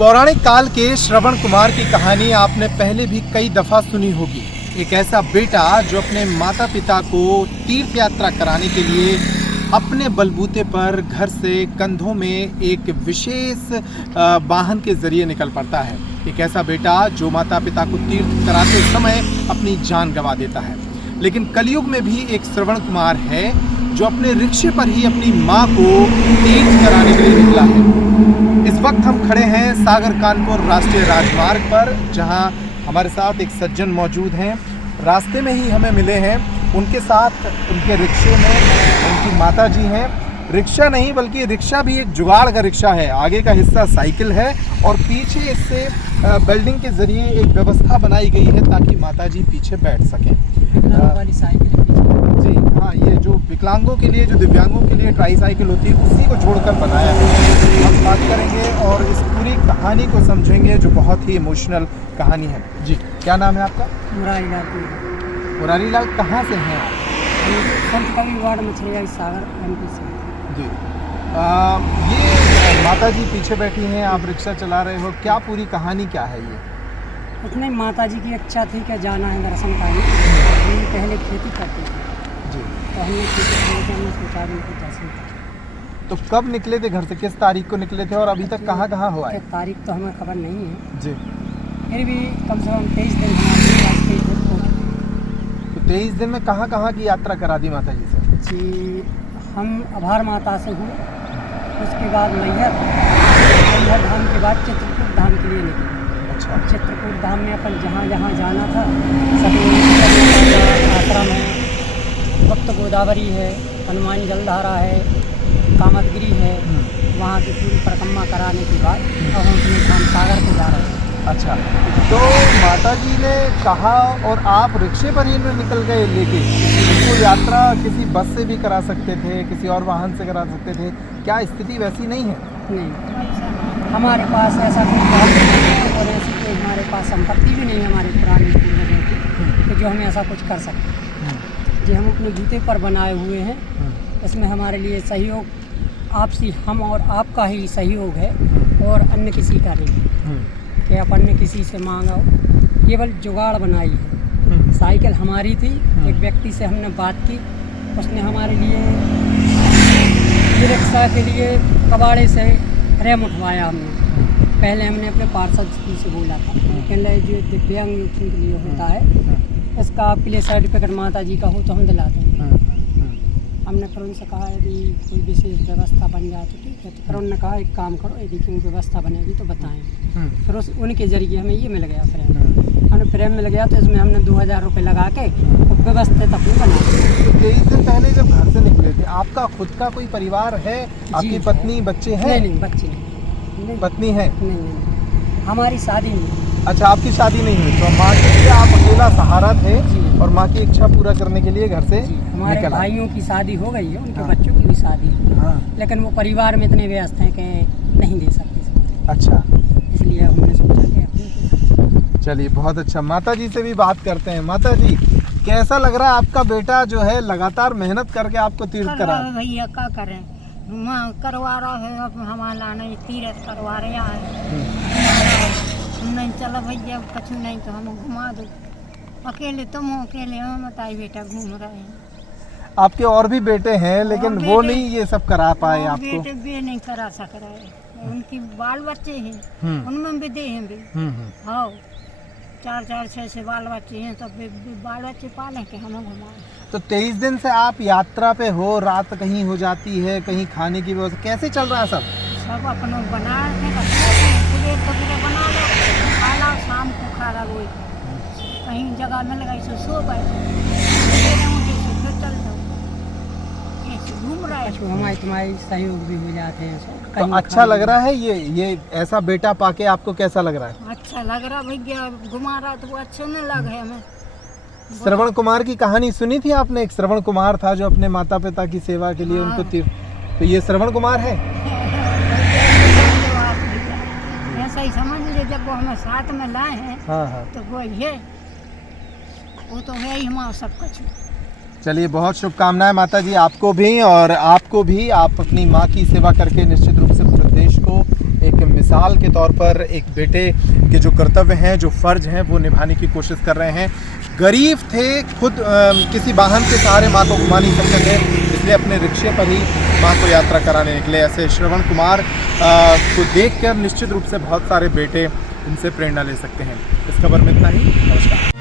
पौराणिक काल के श्रवण कुमार की कहानी आपने पहले भी कई दफ़ा सुनी होगी। एक ऐसा बेटा जो अपने माता पिता को तीर्थ यात्रा कराने के लिए अपने बलबूते पर घर से कंधों में एक विशेष वाहन के जरिए निकल पड़ता है। एक ऐसा बेटा जो माता पिता को तीर्थ कराते समय अपनी जान गंवा देता है। लेकिन कलयुग में भी एक श्रवण कुमार है जो अपने रिक्शे पर ही अपनी माँ को तीर्थ कराने के लिए निकला है। इस वक्त हम खड़े हैं सागर कानपुर राष्ट्रीय राजमार्ग पर, जहां हमारे साथ एक सज्जन मौजूद हैं। रास्ते में ही हमें मिले हैं। उनके साथ उनके रिक्शे में उनकी माता जी हैं। रिक्शा नहीं बल्कि रिक्शा भी एक जुगाड़ का रिक्शा है। आगे का हिस्सा साइकिल है और पीछे इससे बिल्डिंग के जरिए एक व्यवस्था बनाई गई है ताकि माता जी पीछे बैठ सकें। वाली साइकिल जी हाँ, ये जो विकलांगों के लिए, जो दिव्यांगों के लिए ट्राई साइकिल होती है, उसी को जोड़कर बनाया है। हम बात करेंगे और इस पूरी कहानी को समझेंगे जो बहुत ही इमोशनल कहानी है। जी, क्या नाम है आपका? मुरारी लाल। मुरारी लाल, कहाँ से हैं आप? संत कबीर वार्ड मछलिया सागर MP से। जी, ये माता जी पीछे बैठी हैं, आप रिक्शा चला रहे हो, क्या पूरी कहानी क्या है ये? उसमें माता जी की इच्छा थी कि जाना है दर्शन करने। हम पहले खेती करते थे जी, तो हमने खेती करने के हमने सोचा भी उनको दर्शन करें। तो कब निकले थे घर से, किस तारीख को निकले थे और अभी तक कहाँ कहाँ हुआ है? तारीख तो हमें खबर नहीं है जी, फिर भी कम से कम 23 दिन हमारे पास 23 दिन हो गए। तो 23 दिन में कहाँ कहाँ की यात्रा करा दी माता जी से? जी, हम आभार माता से हुए, उसके बाद मैहर धाम के बाद चित्रकूट धाम के लिए निकले। अच्छा, चित्रकूट धाम में अपन जहाँ जहाँ जाना था सभी आश्रम है, भक्त गोदावरी है, हनुमान जलधारा है, कामतगिरी है, वहाँ की पूरी परिक्रमा कराने के बाद अब हम अपने धाम सागर को जा रहे हैं। अच्छा, तो माता जी ने कहा और आप रिक्शे पर ही निकल गए लेके? इसको यात्रा किसी बस से भी करा सकते थे, किसी और वाहन से करा सकते थे, क्या स्थिति वैसी नहीं है? नहीं, हमारे पास ऐसा कोई वाहन नहीं है और ऐसी कोई हमारे पास संपत्ति भी नहीं है हमारे पुराने पूर्वजों की कि जो हम ऐसा कुछ कर सकते हैं। जी, हम अपने बूते पर बनाए हुए हैं। इसमें हमारे लिए सहयोग आपसी हम और आपका ही सहयोग है और अन्य किसी का नहीं कि अपन ने किसी से मांगा हो, केवल जुगाड़ बनाई है। साइकिल हमारी थी, एक व्यक्ति से हमने बात की, उसने हमारे लिए रिक्शा के लिए कबाड़े से रैम उठवाया। हमने पहले हमने अपने पार्षद जी से बोला था कि जो दिव्यांग व्यक्ति के लिए होता है इसका आपके लिए सर्टिफिकेट माता जी का हो तो हम दिलाते हैं। हमने फिर उनसे कहा यदि कोई विशेष व्यवस्था बन जाए तो ठीक है। तो फिर उन्होंने कहा एक काम करो, यदि कोई व्यवस्था बनेगी तो बताएं। फिर उनके जरिए हमें ये मिल गया फ्रेम। हमें फ्रेम मिल गया तो इसमें हमने 2000 रुपये लगा के व्यवस्थित अपनी बना दी। तो 23 दिन पहले जब घर से निकले थे, आपका खुद का कोई परिवार है? आपकी पत्नी बच्चे हैं? नहीं, बच्चे नहीं। पत्नी है? नहीं, हमारी शादी नहीं। अच्छा, आपकी शादी नहीं हुई, तो माँ के लिए आप अकेला सहारा थे और माँ की इच्छा पूरा करने के लिए घर से हमारे निकल आए। भाइयों की शादी हो गई है, उनके बच्चों की भी शादी है, लेकिन वो परिवार में इतने व्यस्त हैं कि नहीं दे सकते। अच्छा, इसलिए हमने सोचा कि अपनी। चलिए, बहुत अच्छा। माता जी से भी बात करते हैं। माता जी, कैसा लग रहा है आपका बेटा जो है लगातार मेहनत करके आपको तीर्थ करा? भैया क्या करें, करवा रहा है, अब हमारा नहीं तीर्थ करवा रहे हैं। नहीं चलो भैया, कछु नहीं तो हम घुमा दो। अकेले तुम हो, अकेले हम बताइए बेटा घूम रहे हैं। आपके और भी बेटे हैं लेकिन वो नहीं ये सब करा पाए आपको? बेटे भी नहीं करा सक रहे, उनकी बाल बच्चे हैं, उनमें भी दे हैं भी। हाँ, 4 6 बाल बच्चे हैं, तो बाल बच्चे पाले के हमें घुमाए। तो 23 दिन से आप यात्रा पे हो, रात कहीं हो जाती है, कहीं खाने की व्यवस्था कैसे चल रहा है? सब अपना बना बना लो, खा लो, शाम को खा लो, कहीं जगह मिल गई तो सो गए, फिर चल जाओ, घूम रहा है। हमारे तुम्हारे सहयोग भी हो जाते हैं। तो अच्छा लग रहा है ये ऐसा बेटा पाके आपको कैसा लग रहा है? अच्छा लग रहा भैया, घुमा रहा तो वो अच्छे नहीं लगे हमें। श्रवण कुमार की कहानी सुनी थी आपने? एक श्रवण कुमार था जो अपने माता पिता की सेवा के लिए उनको तो ये श्रवण कुमार है? ऐसा ही समझ लीजिए, जब वो हमें साथ में लाए हैं। हाँ। तो वो ये वो तो है ही हमारा सब कुछ। चलिए, बहुत शुभकामनाएं माता जी आपको भी और आपको भी। आप अपनी माँ की सेवा करके निश्चित रूप से पूरे देश को एक मिसाल के तौर पर एक बेटे के जो कर्तव्य हैं, जो फ़र्ज हैं, वो निभाने की कोशिश कर रहे हैं। गरीब थे, खुद किसी वाहन के सहारे माँ को घुमा नहीं सकते थे, इसलिए अपने रिक्शे पर ही माँ को यात्रा कराने निकले। ऐसे श्रवण कुमार को देखकर निश्चित रूप से बहुत सारे बेटे इनसे प्रेरणा ले सकते हैं। इस खबर में इतना ही। नमस्कार।